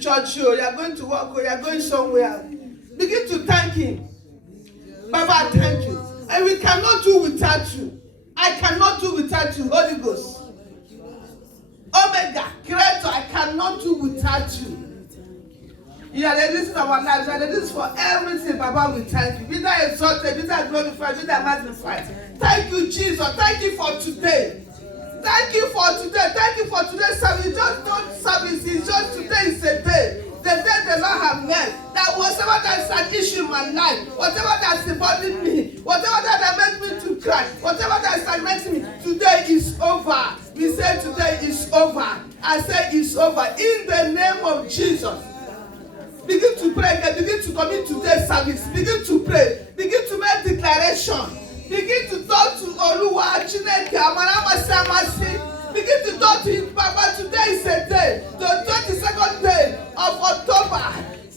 church, you are going to work, you are going somewhere. Begin to thank him. Baba, thank you. And we cannot do without you. I cannot do without you, Holy Ghost. Omega, Creator, I cannot do without you. You are the reason of our lives. You are the reason for everything, Baba. We thank you. Be thou exalted, be thou glorified, be thou magnified. Thank you, Jesus. Thank you for today. Thank you for today. Thank you for today's service. It's just not service. It's just today is a day. The day the Lord has made. That whatever that is an issue in my life, whatever that is bothering me, whatever that makes me to cry, whatever that is stagnating me, today is over. We say today is over. I say it's over. In the name of Jesus. Begin to pray again. Begin to commit today's service. Begin to pray. Begin to make declaration. Begin to talk to Oluwa Chineke Amaramasi Amasi. Begin to talk to him. Papa, today is a day, the 22nd day of October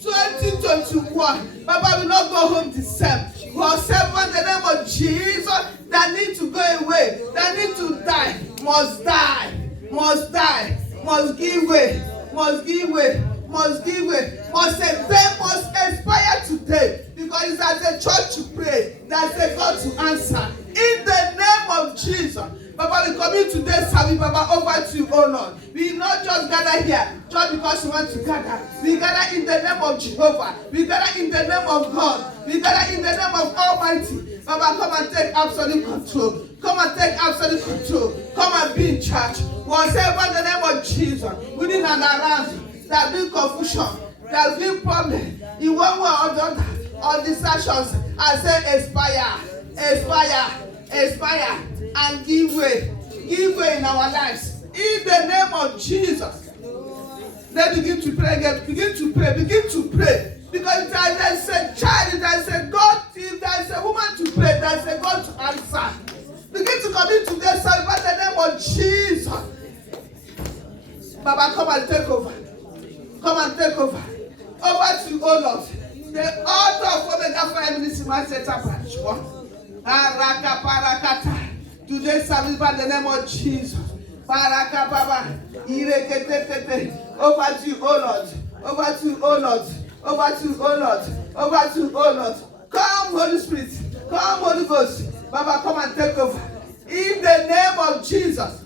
2021. Papa will not go home the same. Whatever in the name of Jesus that need to go away, that need to die, must die, must die, must give way, must give way, must give way, must expire today. Because it's as a church to pray, that's a God to answer. In the name of Jesus. Papa, we commit today's service, Papa, over to you, oh Lord. We not just gather here just because we want to gather. We gather in the name of Jehovah. We gather in the name of God. We gather in the name of Almighty. Papa, come and take absolute control. Come and take absolute control. Come and be in charge. Whatever in the name of Jesus, within and around, there will be confusion, there will be problem in one way or the other, or distractions. I say expire, expire, expire, and give way in our lives. In the name of Jesus. Let's begin to pray again. Begin to pray. Begin to pray. Because there is a child, there is a God, there is a woman to pray, there is a God to answer. Begin to commit to this service by the name of Jesus. Baba, come and take over. Come and take over. Over to you, oh Lord. The author of Omega Fire Ministry, Manchester Branch 1. Araka Parakata. Today's service by the name of Jesus. Paraka Baba. Irekete. Over to you, oh Lord. Over to you, oh Lord. Over to you, oh Lord. Over to you, oh Lord. Come, Holy Spirit. Come, Holy Ghost. Baba, come and take over. In the name of Jesus.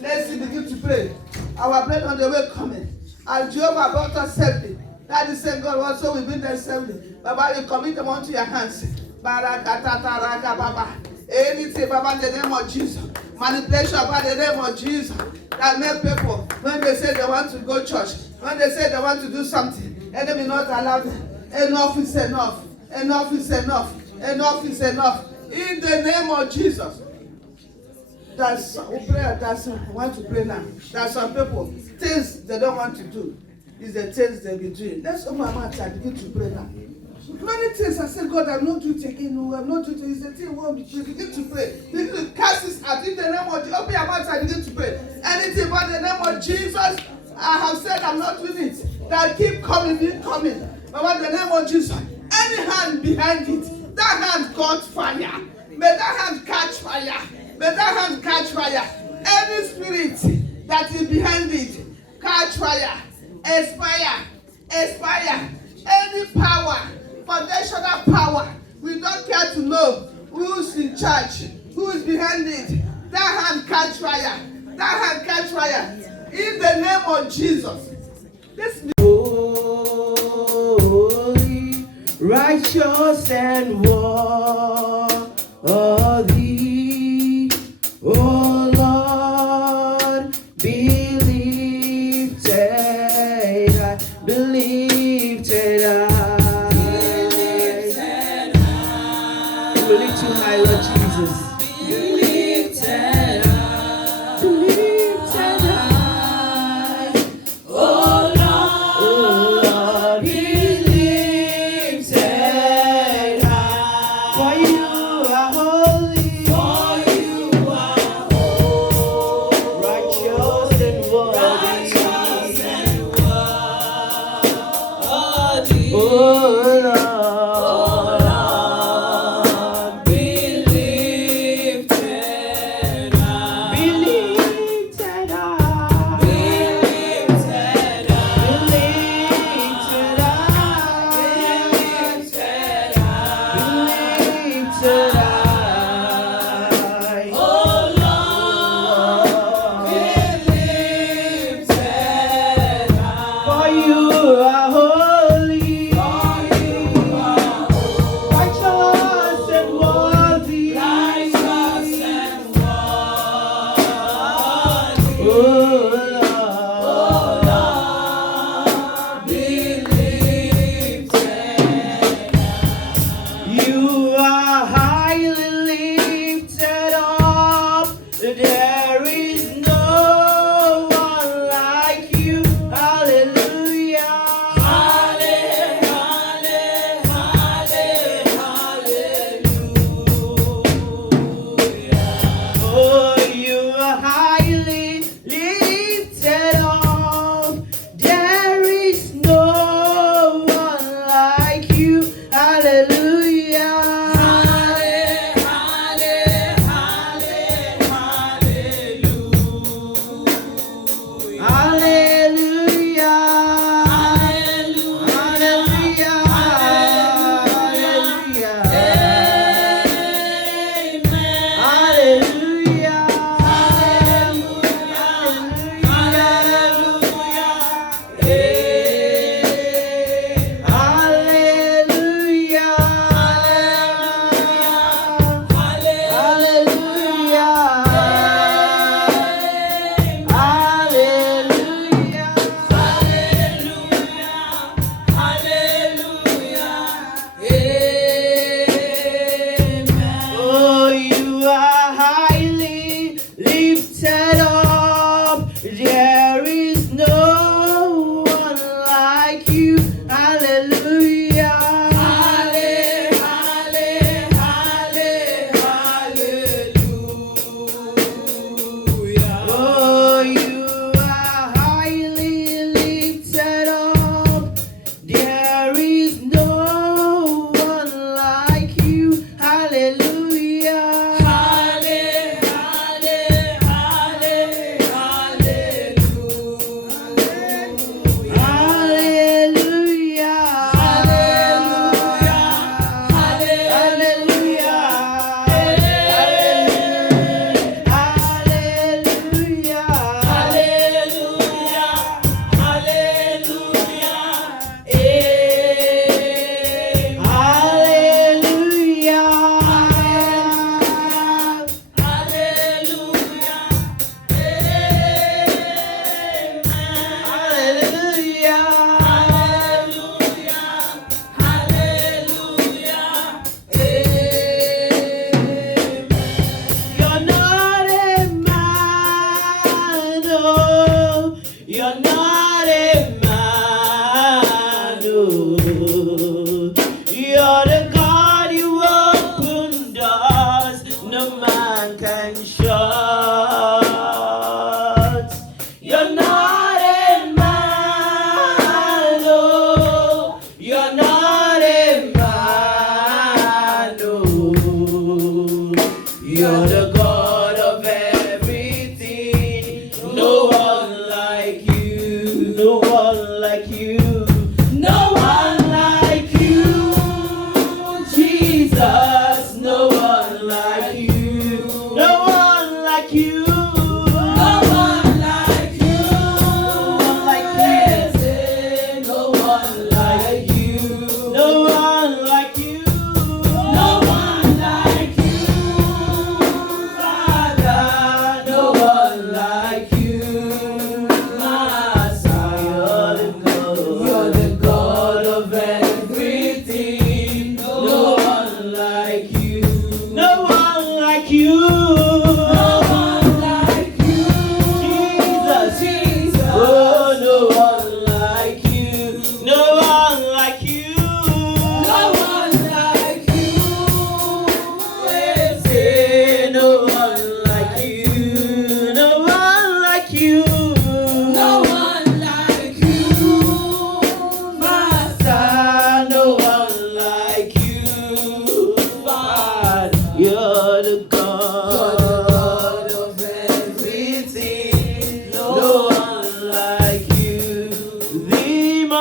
Let's begin to pray. Our bread on the way coming. And Jehovah brought us safely. That is same God also will bring them safely. Baba, we commit them unto your hands. Barakatataraka Baba. Anything, Baba, in the name of Jesus. Manipulation by the name of Jesus. That make people, when they say they want to go church, when they say they want to do something, enemy not allow them. Enough is enough. Enough is enough. Enough is enough. In the name of Jesus. That's prayer. That's I want to pray now. There's some people, things they don't want to do is the things they be doing. Let's open our mouth and begin to pray now. Many things I said, God, I'm not doing it again. No, I'm not doing it. It's the thing we want to pray. Begin to pray. Begin to cast this out in the name of Jesus. Open your mouth and begin to pray. Anything by the name of Jesus, I have said I'm not doing it. That keep coming, keep coming. But by the name of Jesus, any hand behind it, that hand caught fire. May that hand catch fire. May that hand catch fire. Any spirit that is behind it, catch fire, expire, expire. Any power, foundational power, we don't care to know who's in charge, who is behind it. That hand catch fire. That hand catch fire. In the name of Jesus. This holy, righteous and worthy, oh Lord, be lifted high, be lifted high, be lifted high, Lord Jesus. Be lifted high, be lifted high, oh Lord, be lifted high. For you are holy, for you are holy, righteous and worthy,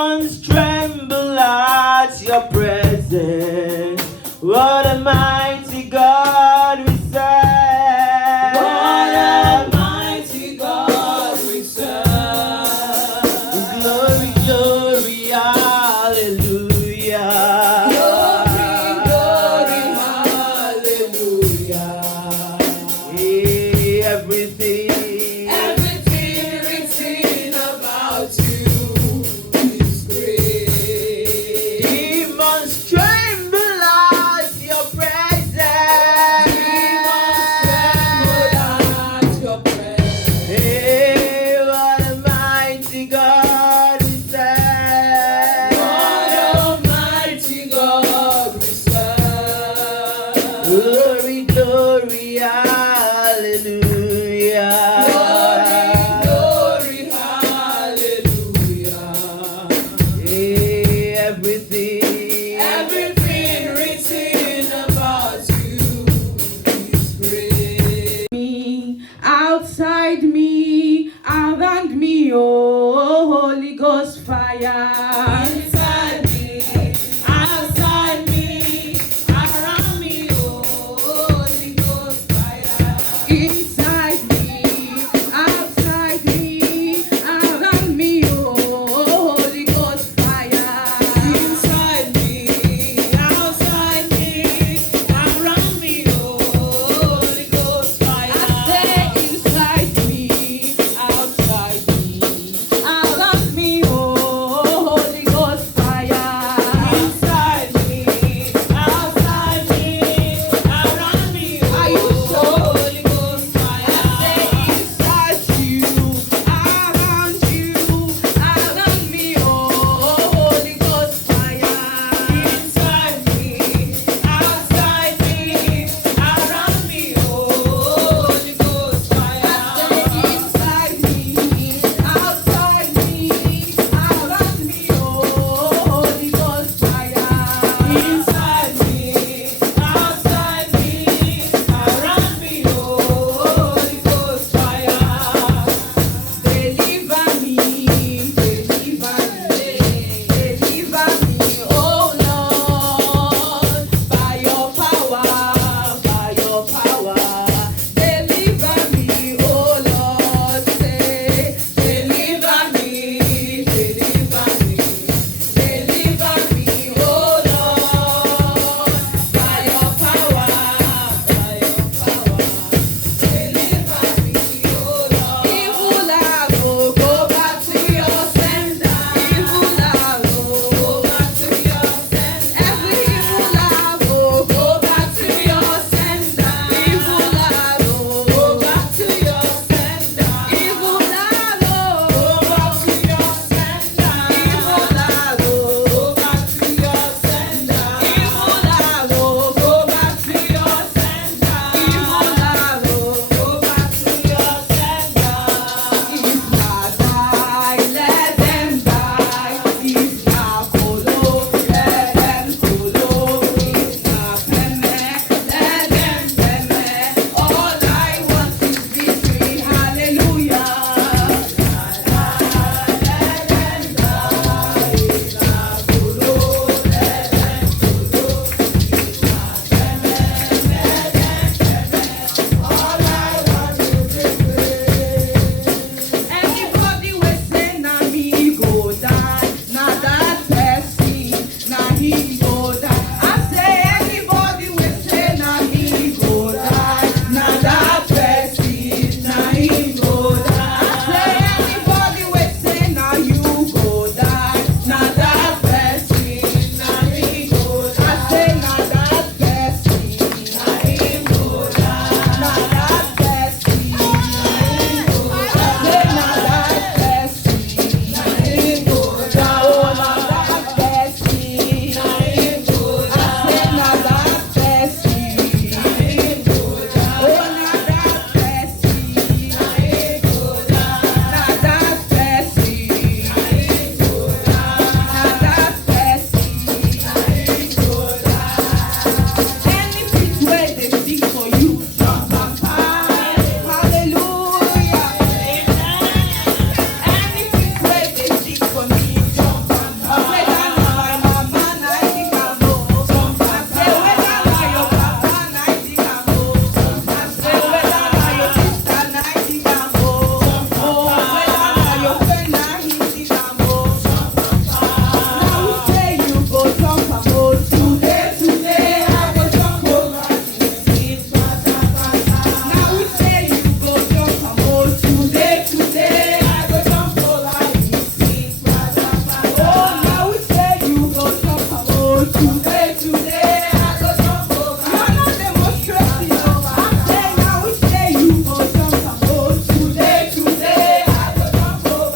Demons tremble at your presence. What a mighty God we serve. What a mighty God we serve. Glory, glory, hallelujah. Glory, glory, hallelujah. Hey, everything Written about you is great. demons tremble at your presence. Demons tremble at your presence. Hey, what a mighty God we serve. What a mighty God we serve. Glory, glory, hallelujah. Glory, hallelujah. Hey, everything Written about you is great. Me, outside me, around me, oh Holy Ghost fire. Inside me, outside me, around me, oh Holy Ghost fire. Inside me, outside me, around me, oh Holy Ghost fire. Inside me, outside me, around me, oh Holy Ghost fire. I say inside me, outside me, around me, oh Holy Ghost Today, today, I go jump over. You're not demonstrating. I'm saying now which day you go jump over. Today, today, I go jump over.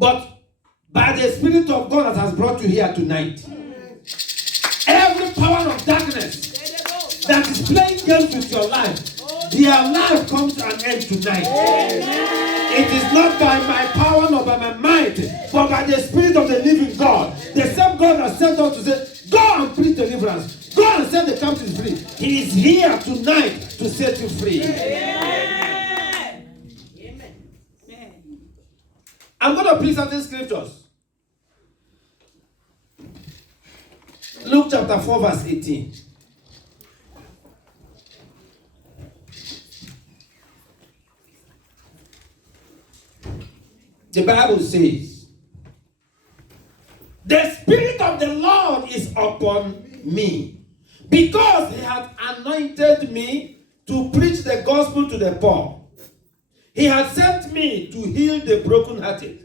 But by the Spirit of God that has brought you here tonight, every power of darkness that is playing games with your life, their life comes to an end tonight. It is not by my power nor by my might, but by the Spirit of the living God. The same God that sent us to say, go and preach deliverance. Go and set the captives free. He is here tonight to set you free. I'm going to preach certain scriptures. Luke chapter 4 verse 18. The Bible says, the Spirit of the Lord is upon me, because he hath anointed me to preach the gospel to the poor. He has sent me to heal the brokenhearted,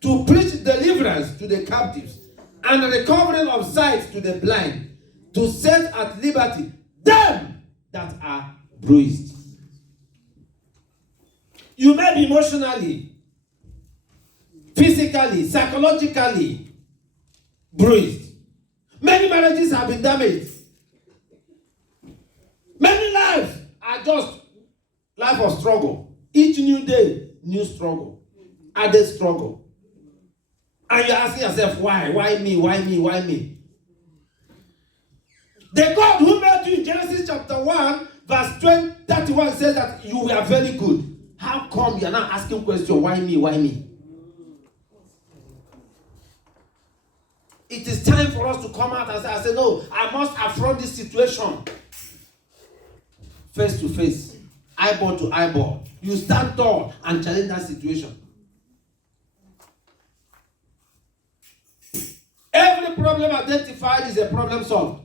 to preach deliverance to the captives, and the recovering of sight to the blind, to set at liberty them that are bruised. You may be emotionally, physically, psychologically bruised. Many marriages have been damaged. Many lives are just life of struggle. Each new day, new struggle. Added struggle. And you're asking yourself, why? Why me? Why me? Why me? The God who made you in Genesis chapter 1, verse 31 says that you were very good. How come you're not asking question, why me? Why me? It is time for us to come out and say, no, I must affront this situation. Face to face, eyeball to eyeball. You stand tall and challenge that situation. Every problem identified is a problem solved.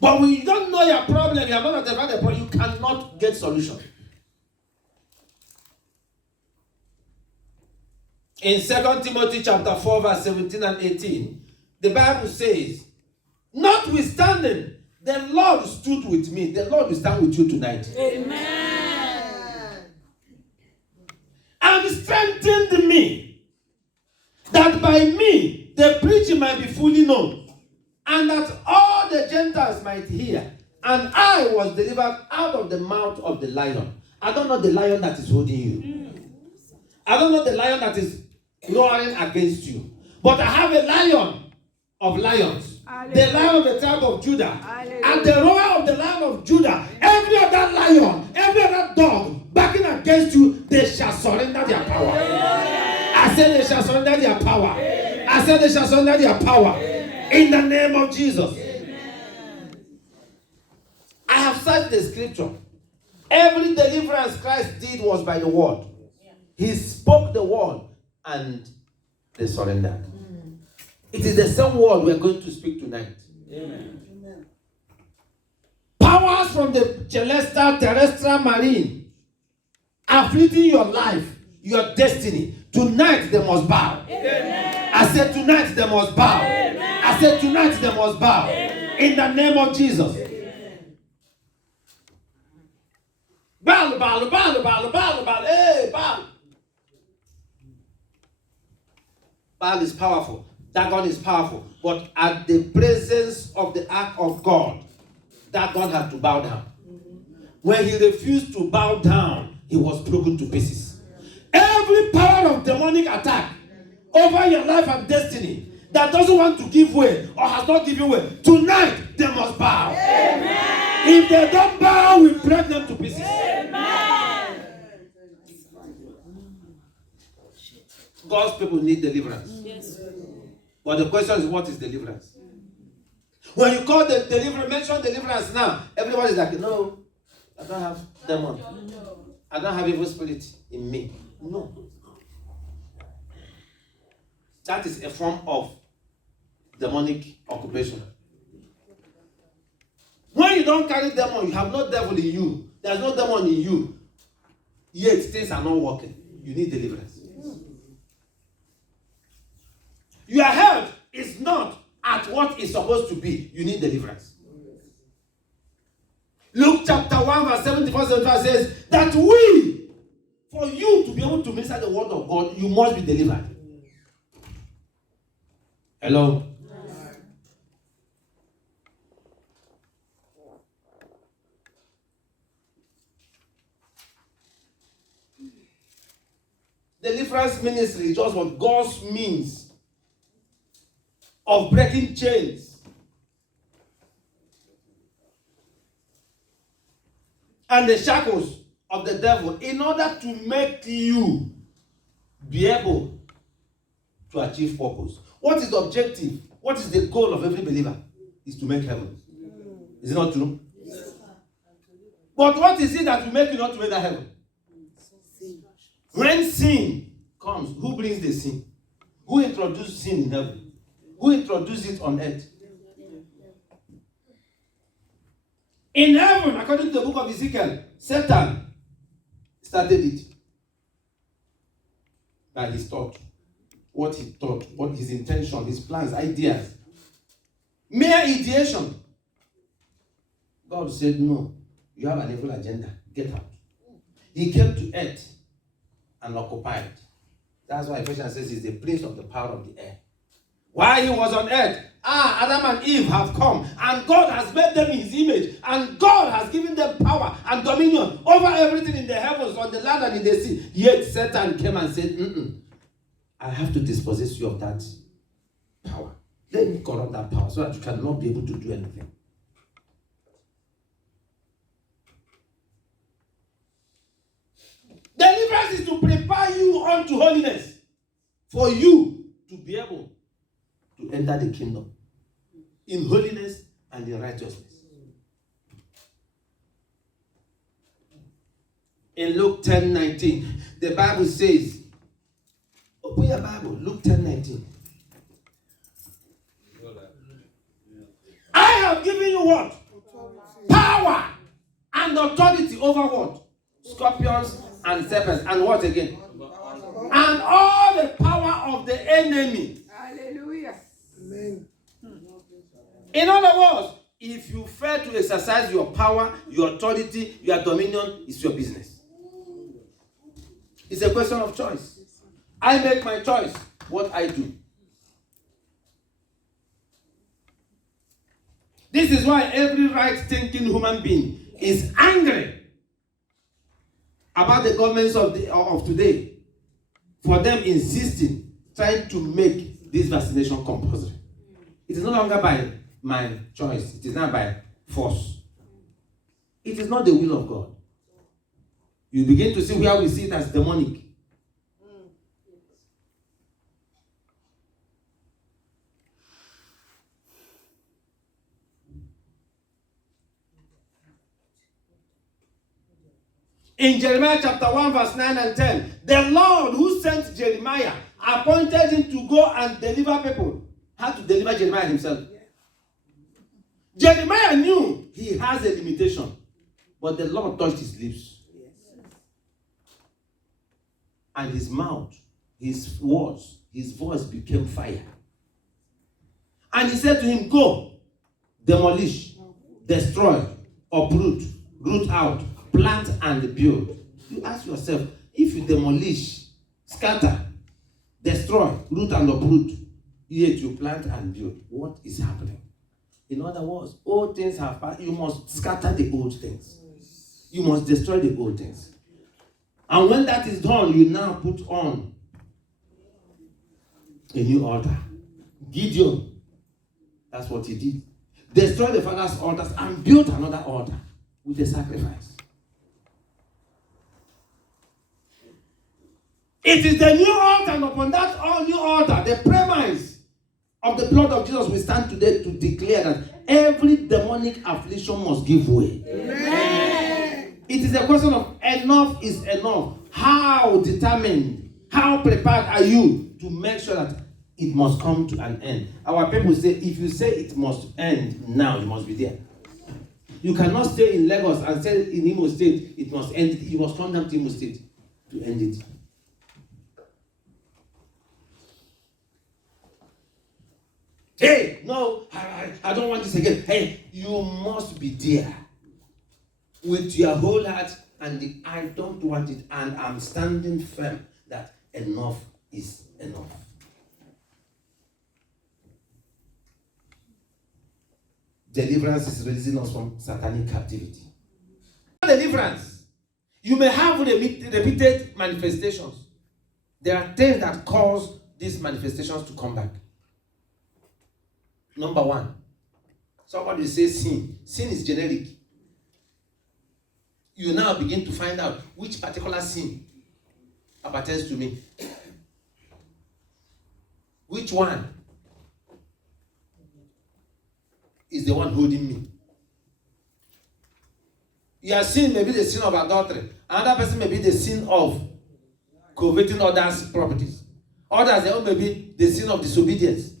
But when you don't know your problem, you have not identified the problem, you cannot get solution. In 2 Timothy chapter 4, verse 17 and 18, the Bible says, notwithstanding, the Lord stood with me. The Lord will stand with you tonight. Amen. And strengthened me, that by me the preaching might be fully known, and that all the Gentiles might hear. And I was delivered out of the mouth of the lion. I don't know the lion that is holding you. I don't know the lion that is roaring against you. But I have a lion of lions. The lion of the tribe of Judah. And the roar of the lion of Judah. Every other lion, every other dog backing against you, they shall surrender their power. I said they shall surrender their power. I said they shall surrender their power. In the name of Jesus. I have cited the scripture. Every deliverance Christ did was by the word. He spoke the word and they surrendered. It is the same word we are going to speak tonight. Amen. Powers from the celestial, terrestrial, marine, afflicting your life, your destiny. Tonight they must bow. Amen. I said tonight they must bow. Amen. I said tonight they must bow. Amen. In the name of Jesus. Bow, bow, bow, bow, bow, bow. Hey, bow. Baal is powerful. Dagon is powerful. But at the presence of the ark of God, Dagon had to bow down. When he refused to bow down, he was broken to pieces. Every power of demonic attack over your life and destiny that doesn't want to give way or has not given way, tonight they must bow. Amen. If they don't bow, we break them to pieces. Amen. God's people need deliverance. Yes. But the question is, what is deliverance? When you call the deliverance, mention deliverance now, everybody's like, no, I don't have demon. I don't have evil spirit in me. No. That is a form of demonic occupation. When you don't carry demon, you have no devil in you. There's no demon in you. Yet things are not working. You need deliverance. Your health is not at what it's supposed to be. You need deliverance. Luke chapter 1 verse 74-75 says that for you to be able to minister the word of God, you must be delivered. Hello? Deliverance ministry is just what God's means of breaking chains and the shackles of the devil in order to make you be able to achieve purpose. What is the objective? What is the goal of every believer? Is to make heaven. Is it not true? Yes. But what is it that will make you not to make that heaven? When sin comes, who brings the sin? Who introduced sin in heaven? Who introduced it on earth? In heaven, according to the book of Ezekiel, Satan started it by his thought. What he thought, what his intention, his plans, ideas. Mere ideation. God said, no, you have an evil agenda. Get out. He came to earth and occupied. That's why Ephesians says he's the prince of the power of the air. While he was on earth, Adam and Eve have come, and God has made them in his image, and God has given them power and dominion over everything in the heavens, on the land, and in the sea. Yet Satan came and said, I have to dispossess you of that power. Let me corrupt that power so that you cannot be able to do anything. Deliverance is to prepare you unto holiness for you to be able to enter the kingdom in holiness and in righteousness. In Luke 10:19, the Bible says, open your Bible, Luke 10:19. I have given you what? Power and authority over what? Scorpions and serpents. And what again? And all the power of the enemy. Hallelujah. Amen. In other words, if you fail to exercise your power, your authority, your dominion, it's your business. It's a question of choice. I make my choice, what I do. This is why every right-thinking human being is angry about the governments of today for them insisting, trying to make this vaccination compulsory. It is no longer by my choice. It is not by force. It is not the will of God. You begin to see where we see it as demonic. In Jeremiah chapter 1 verse 9 and 10, the Lord who sent Jeremiah appointed him to go and deliver people to deliver Jeremiah himself. Jeremiah knew he has a limitation, but the Lord touched his lips. And his mouth, his words, his voice became fire. And he said to him, go, demolish, destroy, uproot, root out, plant and build. You ask yourself, if you demolish, scatter, destroy, root and uproot, yet you plant and build, what is happening? In other words, old things have passed. You must scatter the old things. You must destroy the old things. And when that is done, you now put on a new altar. Gideon, that's what he did. Destroy the father's altars and built another altar with a sacrifice. It is the new altar, and upon that new altar, the premise of the blood of Jesus will stand today to declare that every demonic affliction must give way. Amen. It is a question of enough is enough. How determined, how prepared are you to make sure that it must come to an end? Our people say, if you say it must end now, you must be there. You cannot stay in Lagos and say in Imo State, it must end. You must come down to Imo State to end it. Hey, no, I don't want this again. Hey, you must be there with your whole heart and I don't want it, and I'm standing firm that enough is enough. Deliverance is releasing us from satanic captivity. Deliverance. You may have repeated manifestations. There are things that cause these manifestations to come back. Number one, somebody will say sin. Sin is generic. You now begin to find out which particular sin appertains to me. Which one is the one holding me? Your sin may be the sin of adultery. Another person may be the sin of coveting others' properties. Others, they may be the sin of disobedience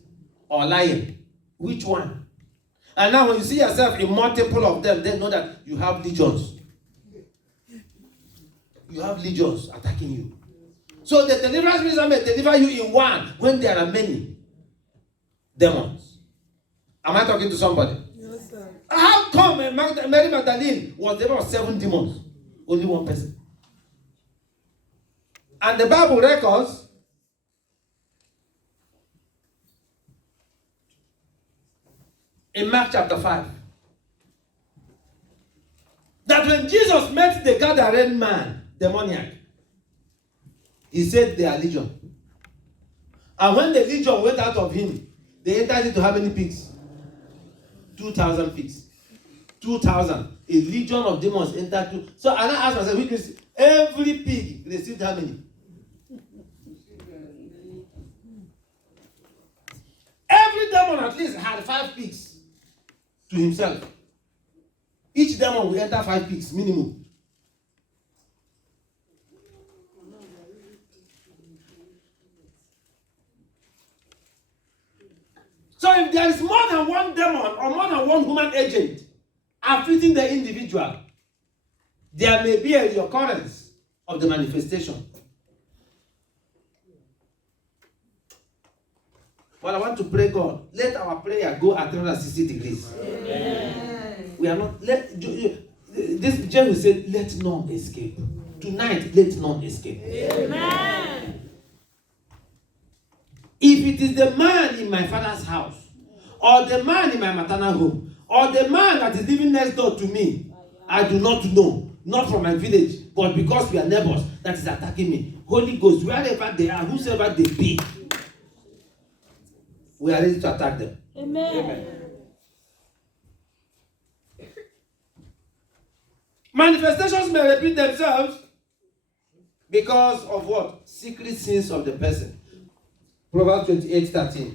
or lying. Which one? And now when you see yourself in multiple of them, then know that you have legions. You have legions attacking you. So the deliverance minister may deliver you in one when there are many demons. Am I talking to somebody? Yes, sir. How come Mary Magdalene was delivered of 7 demons? Only one person. And the Bible records in Mark chapter 5 that when Jesus met the Gadarene man, demoniac, he said they are legion. And when the legion went out of him, they entered into how many pigs? 2,000 pigs. 2,000. A legion of demons entered. So I now ask myself, which means every pig received how many? Every demon at least had 5 pigs to himself. Each demon will enter 5 pigs minimum. So if there is more than one demon or more than one human agent afflicting the individual, there may be a reoccurrence of the manifestation. But I want to pray God, let our prayer go at 360 degrees. Amen. We are not, this James said, let none escape. Tonight, let none escape. Amen. If it is the man in my father's house, or the man in my maternal home, or the man that is living next door to me, I do not know, not from my village, but because we are neighbors, that is attacking me. Holy Ghost, wherever they are, whosoever they be, we are ready to attack them. Amen. Amen. Manifestations may repeat themselves because of what? Secret sins of the person. Proverbs 28:13.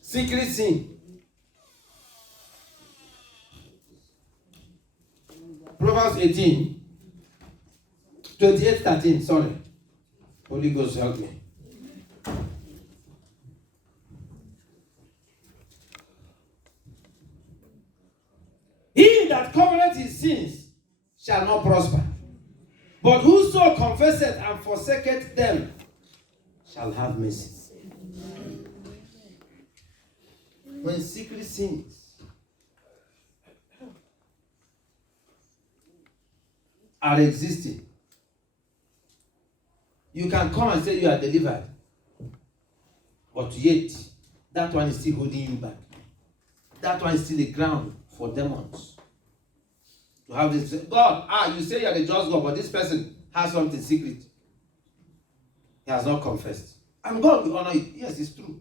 Secret sin. Proverbs 18:22. 28:13, sorry. Holy Ghost help me. He that covereth his sins shall not prosper. But whoso confesseth and forsaketh them shall have mercy. When secret sins are existing, you can come and say you are delivered, but yet that one is still holding you back. That one is still a ground for demons to have this. God, you say you are the just God, but this person has something secret. He has not confessed. And God will honor it. Yes, it's true.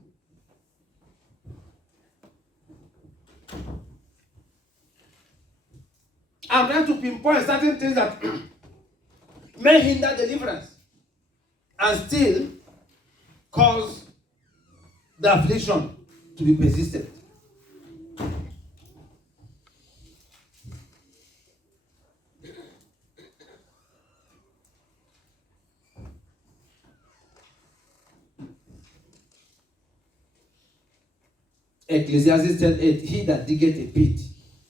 I'm trying to pinpoint certain things that may hinder deliverance and still cause the affliction to be persistent. Ecclesiastes 10:8, he that diggeth a pit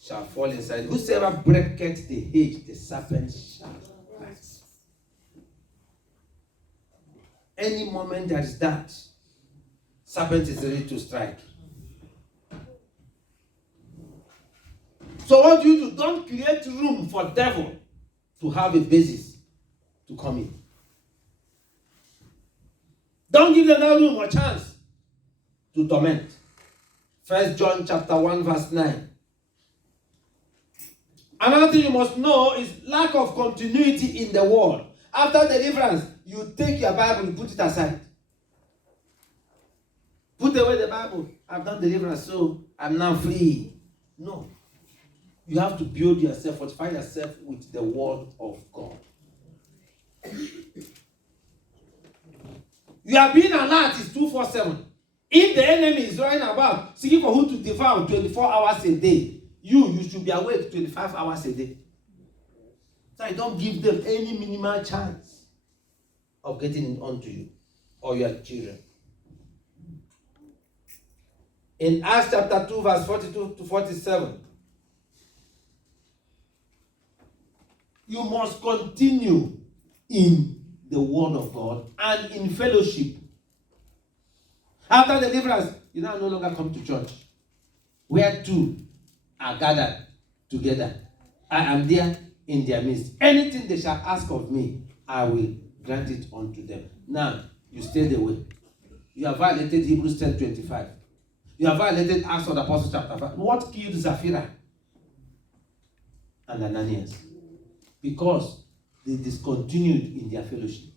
shall fall inside. Whosoever breaketh the hedge, the serpent shall bite. Any moment there is that, serpent is ready to strike. So what do you do? Don't create room for devil to have a basis to come in. Don't give them no room or chance to torment. 1 John chapter 1 verse 9. Another thing you must know is lack of continuity in the word. After deliverance, you take your Bible and put it aside. Put away the Bible. I've done deliverance, so I'm now free. No. You have to build yourself, fortify yourself with the word of God. You are being alert is 247. If the enemy is running about seeking for who to devour 24 hours a day, you should be awake 25 hours a day. So I don't give them any minimal chance of getting onto you or your children. In Acts chapter 2, verse 42 to 47, you must continue in the word of God and in fellowship. After deliverance, you now no longer come to church. Where two are gathered together, I am there in their midst. Anything they shall ask of me, I will grant it unto them. Now, you stay away. You have violated Hebrews 10:25. You have violated Acts of the Apostles chapter 5. What killed Sapphira and Ananias? Because they discontinued in their fellowship.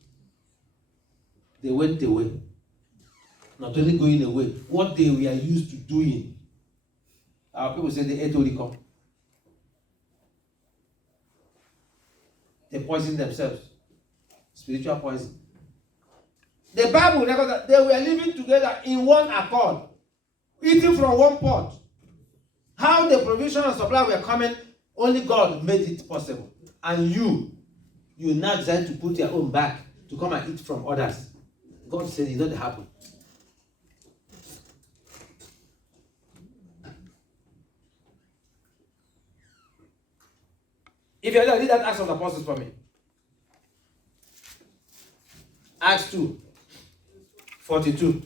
They went away. Not only going away, what they were used to doing. Our people say they ate Oricon. They poisoned themselves. Spiritual poison. The Bible records that they were living together in one accord, eating from one pot. How the provision and supply were coming, only God made it possible. And you now decide to put your own back to come and eat from others. God said it doesn't happen. If you're there, read that Acts of the Apostles for me. Acts 2:42.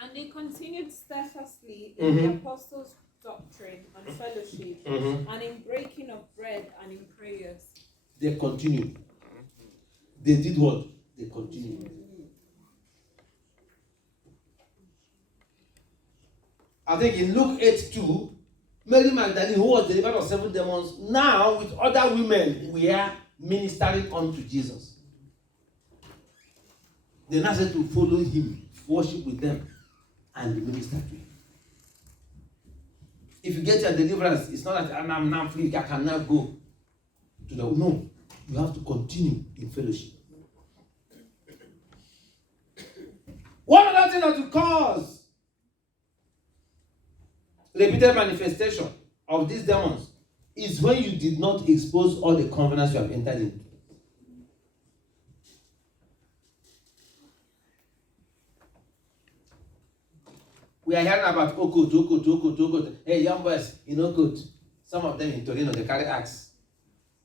And they continued steadfastly in the apostles' doctrine and fellowship, and in breaking of bread and in prayers. They continued. They did what? They continued. I think in Luke 8:2, Mary Magdalene, who was delivered of 7 demons, now with other women were ministering unto Jesus. They now said to follow him, worship with them, and minister to him. If you get your deliverance, it's not that I'm now free, I can now go to the. No, you have to continue in fellowship. One other thing that will cause repeated manifestation of these demons is when you did not expose all the covenants you have entered into. We are hearing about Okut. Hey, young boys, in Okut, some of them in Torino, they carry axe.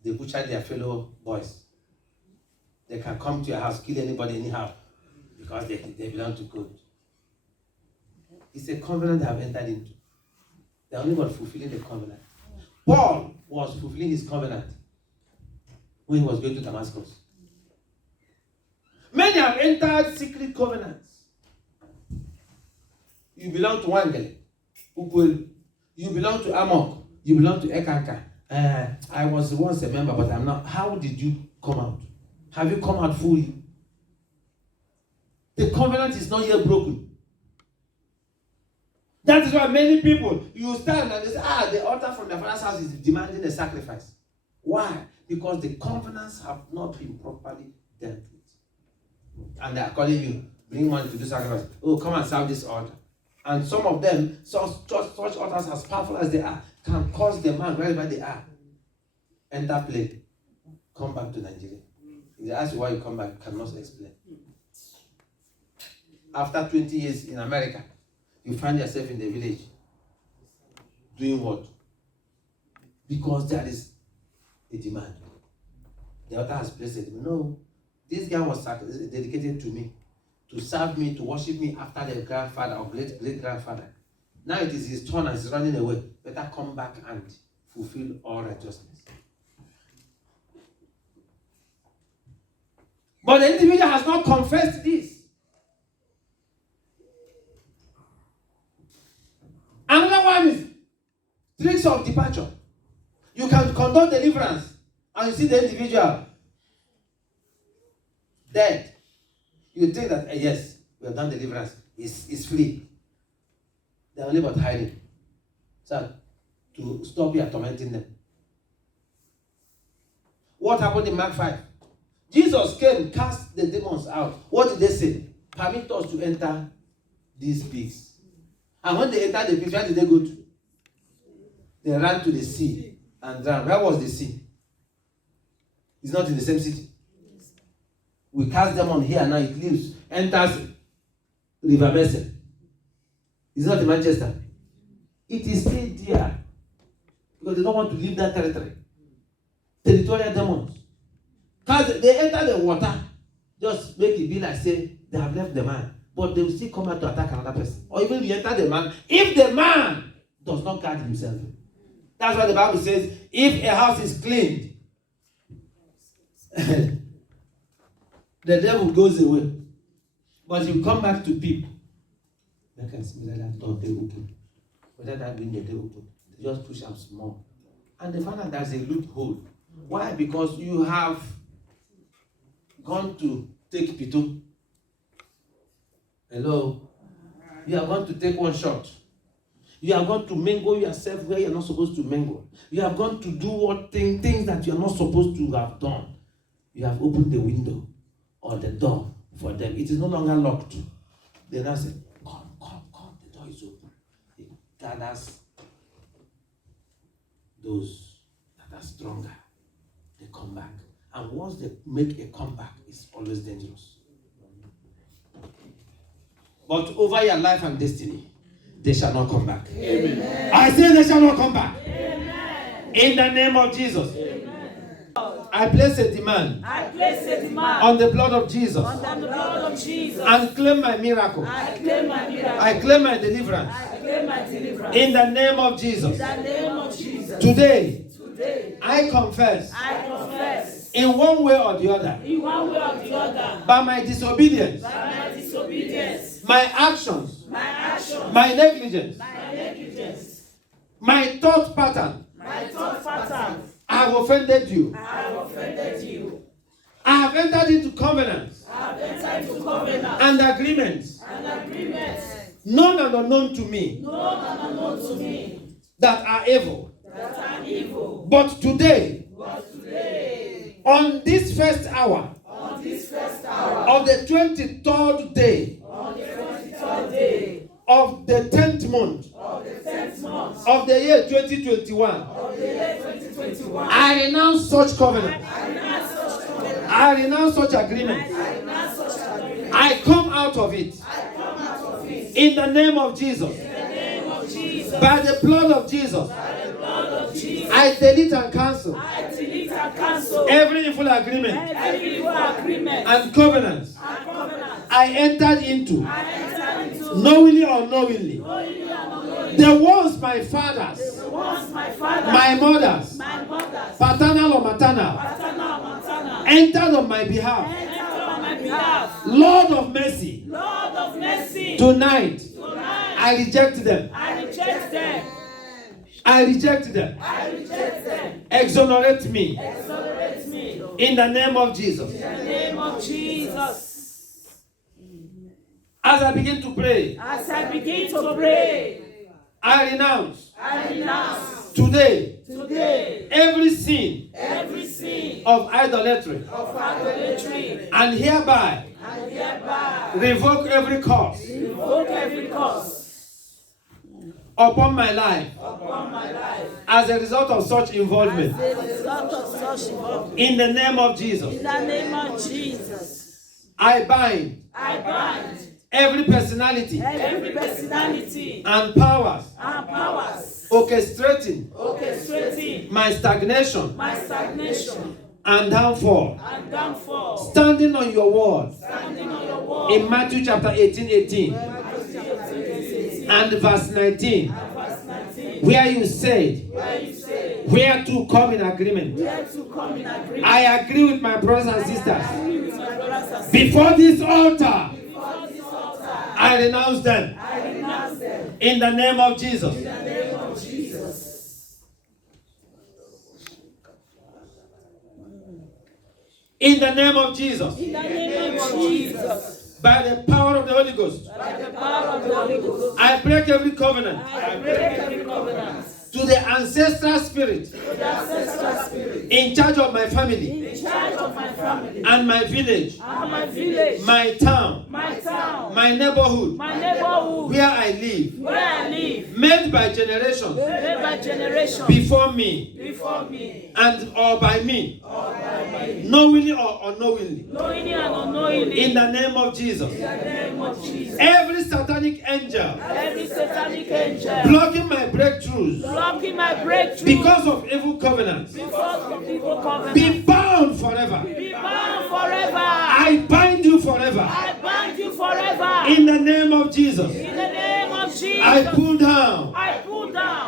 They butcher their fellow boys. They can come to your house, kill anybody anyhow, because they belong to God. It's a covenant they have entered into. They are only about fulfilling the covenant. Paul was fulfilling his covenant when he was going to Damascus. Many have entered secret covenants. You belong to Wangele, Ukwelu. You belong to Amok. You belong to Ekanka. I was once a member, but I'm not. How did you come out? Have you come out fully? The covenant is not yet broken. That is why many people, you stand and they say, the altar from the father's house is demanding a sacrifice. Why? Because the covenants have not been properly dealt with. And they are calling you, bring money to do sacrifice. Oh, come and serve this altar. And some of them, such altars as powerful as they are, can cause the man wherever they are. Enter plane. Come back to Nigeria. If they ask you why you come back, you cannot explain. After 20 years in America, you find yourself in the village. Doing what? Because there is a demand. The altar has placed it. No, this guy was dedicated to me, to serve me, to worship me after the grandfather or great-grandfather. Now it is his turn and he's running away. Better come back and fulfill all righteousness. But the individual has not confessed this. Another one is tricks of departure. You can conduct deliverance and you see the individual dead. You think that, yes, we have done deliverance. It's free. They're only about hiding. So, to stop you tormenting them. What happened in Mark 5? Jesus came, cast the demons out. What did they say? Permit us to enter these pigs. And when they entered the pigs, where did they go to? They ran to the sea and drowned. Where was the sea? It's not in the same city. We cast them on here now, it leaves, enters River Mesa. It's not in Manchester. It is still there. Because they don't want to leave that territory. Territorial demons. Because they enter the water, just make it be like say they have left the man. But they will still come out to attack another person. Or even you enter the man, if the man does not guard himself. That's why the Bible says, if a house is cleaned, the devil goes away. But you come back to people. They can see whether that door they open. Whether that window they open. They just push up small. And they find out there's a loophole. Why? Because you have gone to take pito. Hello? You are going to take one shot. You are going to mingle yourself where you're not supposed to mingle. You are going to do things that you're not supposed to have done. You have opened the window or the door for them. It is no longer locked. They now say, come, the door is open. It gathers those that are stronger. They come back. And once they make a comeback, it's always dangerous. But over your life and destiny, they shall not come back. Amen. I say they shall not come back. Amen. In the name of Jesus. Amen. I place a demand on the blood of Jesus. And claim my miracle. I claim my deliverance. In the name of Jesus. Today, I confess. In one way or the other. By my disobedience. My actions. My negligence. My thought pattern. I have offended you. I have entered into covenants. And agreements. Known and unknown to me. That are evil. But today, on this first hour of the 23rd day of the 10th month of the year 2021, I renounce such covenant. I renounce such agreement. I come out of it. In the name of Jesus. By the blood of Jesus. I delete and cancel every evil agreement and covenants I entered into, knowingly or unknowingly. The ones my fathers, my mothers, paternal or maternal, entered on my behalf. Lord of mercy, tonight I reject them. I reject them. Exonerate me. In the name of Jesus. As I begin to pray, I renounce today every sin of idolatry and hereby revoke every curse upon my life as a result of such involvement. In the name of Jesus. I bind every personality and powers orchestrating my stagnation and downfall. Standing on your word in Matthew chapter 18 and verse 19, where you said, where to come in agreement. I agree with my brothers and sisters. Before this altar, I renounce them. In the name of Jesus. In the name of Jesus. By the power of the Holy Ghost. I break every covenant. To the ancestral spirit. In charge of my family. And my village. My town. My neighborhood. Where I live. Made by generation. Before me. And or by me. Knowingly or unknowingly. In the name of Jesus. Every satanic angel. Blocking my breakthroughs. Because of evil covenants. Be bound forever. I bind you forever. In the name of Jesus. I pull down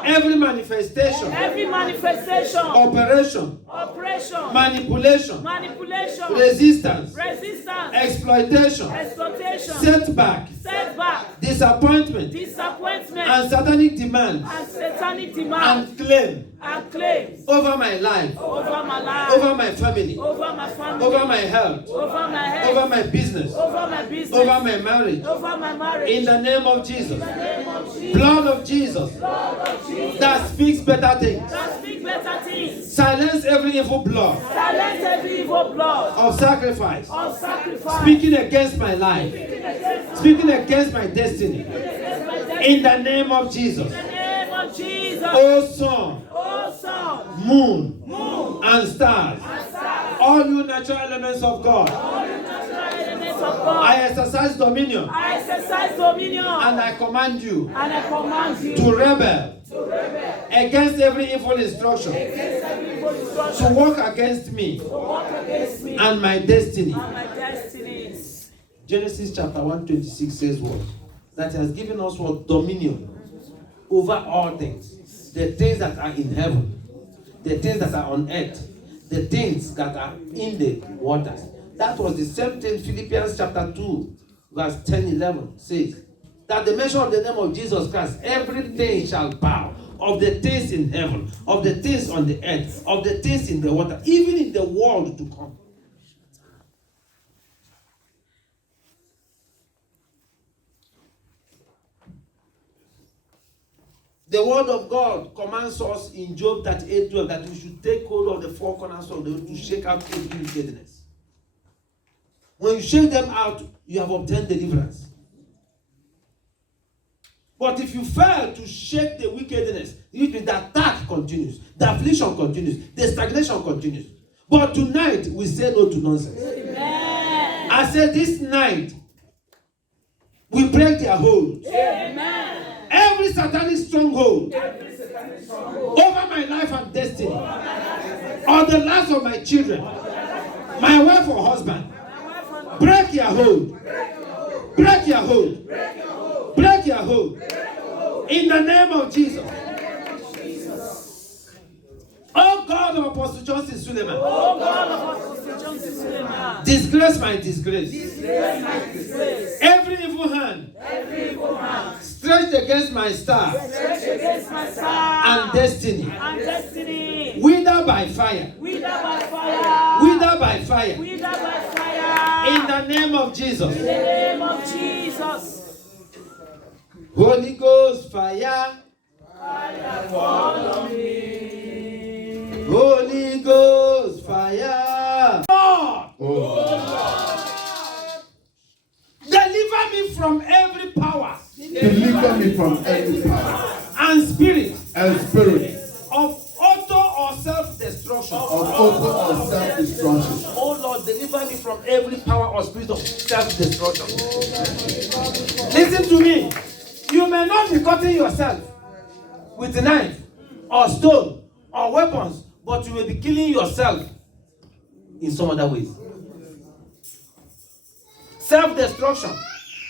every manifestation, operation, manipulation, resistance, exploitation, setback, disappointment, and satanic demand and claim over my life, over my family, over my health, over my business, over my marriage. In the name of Jesus. Blood of Jesus that speaks better things. Silence every evil blood of sacrifice speaking against my life, speaking against my destiny. In the name of Jesus. O sun, moon, and stars, all you natural elements of God, I exercise dominion, and I command you to rebel against every evil instruction, to work against me and my destiny. Genesis chapter 1:26 says what? That he has given us what? Dominion over all things. The things that are in heaven, the things that are on earth, the things that are in the waters. That was the same thing Philippians chapter 2, verse 10-11 says. That the mention of the name of Jesus Christ, everything shall bow, of the things in heaven, of the things on the earth, of the things in the water, even in the world to come. The word of God commands us in Job 38:12 that we should take hold of the four corners of the earth to shake out every wickedness. When you shake them out, you have obtained deliverance. But if you fail to shake the wickedness, the attack continues, the affliction continues, the stagnation continues. But tonight, we say no to nonsense. Amen. I said this night, we break their hold. Amen. Every satanic stronghold over my life and destiny, on the lives of my children, my wife or husband, break your hold. Break your hold. Break your hold. In the name of Jesus. Oh God of Apostle Johnson Suleiman. Oh God of Apostle Johnson Suleiman. Disgrace my disgrace. Disgrace my disgrace. Every evil hand. Every evil hand. Stretched against my star. Stretched against my star. And destiny. And destiny. Wither by fire. Wither by fire. Wither by fire. Wither by fire. In the name of Jesus. In the name of Jesus. Holy Ghost fire. Fire fall on me. Holy Ghost fire. Lord. Deliver me from every power. Deliver me from every power And spirit. and spirit Of auto or self-destruction. of auto or self-destruction. Oh Lord, deliver me from every power or spirit of self-destruction. Listen to me. You may not be cutting yourself with a knife or stone or weapons, but you will be killing yourself in some other ways. Self-destruction.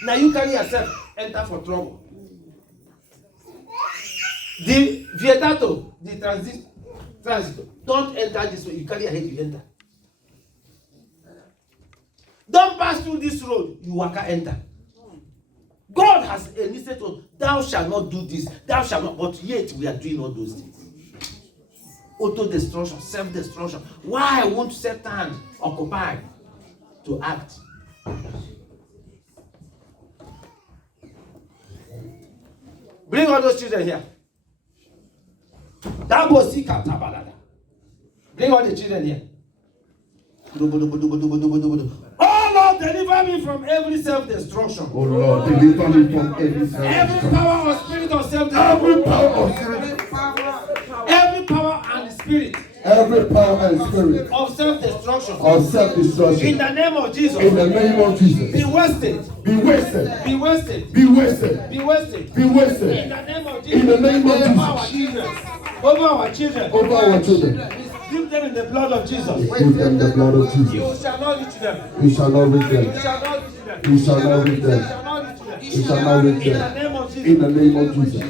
Now you carry yourself, enter for trouble. The vietato, the transit, don't enter this way. You carry your head, you enter. Don't pass through this road, you waka enter. God has enlisted us, thou shalt not do this, thou shalt not, but yet we are doing all those things. Auto-destruction, self-destruction. Why won't Satan occupy to act? Bring all those children here. Bring all the children here. Oh Lord, deliver me from every self-destruction. Oh Lord, deliver me from every Every self-destruction. power or spirit of self-destruction. Every power of spirit, Every power and spirit every power and spirit of self-destruction. of In self-destruction. the name of Jesus. In the name of Jesus. Be wasted. Be wasted. Be wasted. Be wasted. Be wasted. Be In wasted. the name of Jesus. In the name of Over our Jesus. children. Over our children. Over our children. Dip them in the blood of Jesus. Give them the blood of You Jesus. shall not reach them. We shall not reach You them. shall not reach them. We shall not reach You them. shall not reach them. We shall not reach In the them. name of Jesus. In the name of Jesus.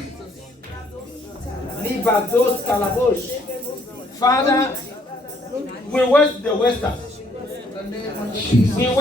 Libados Kalabosh. Father, we waste the wasters. Jesus. We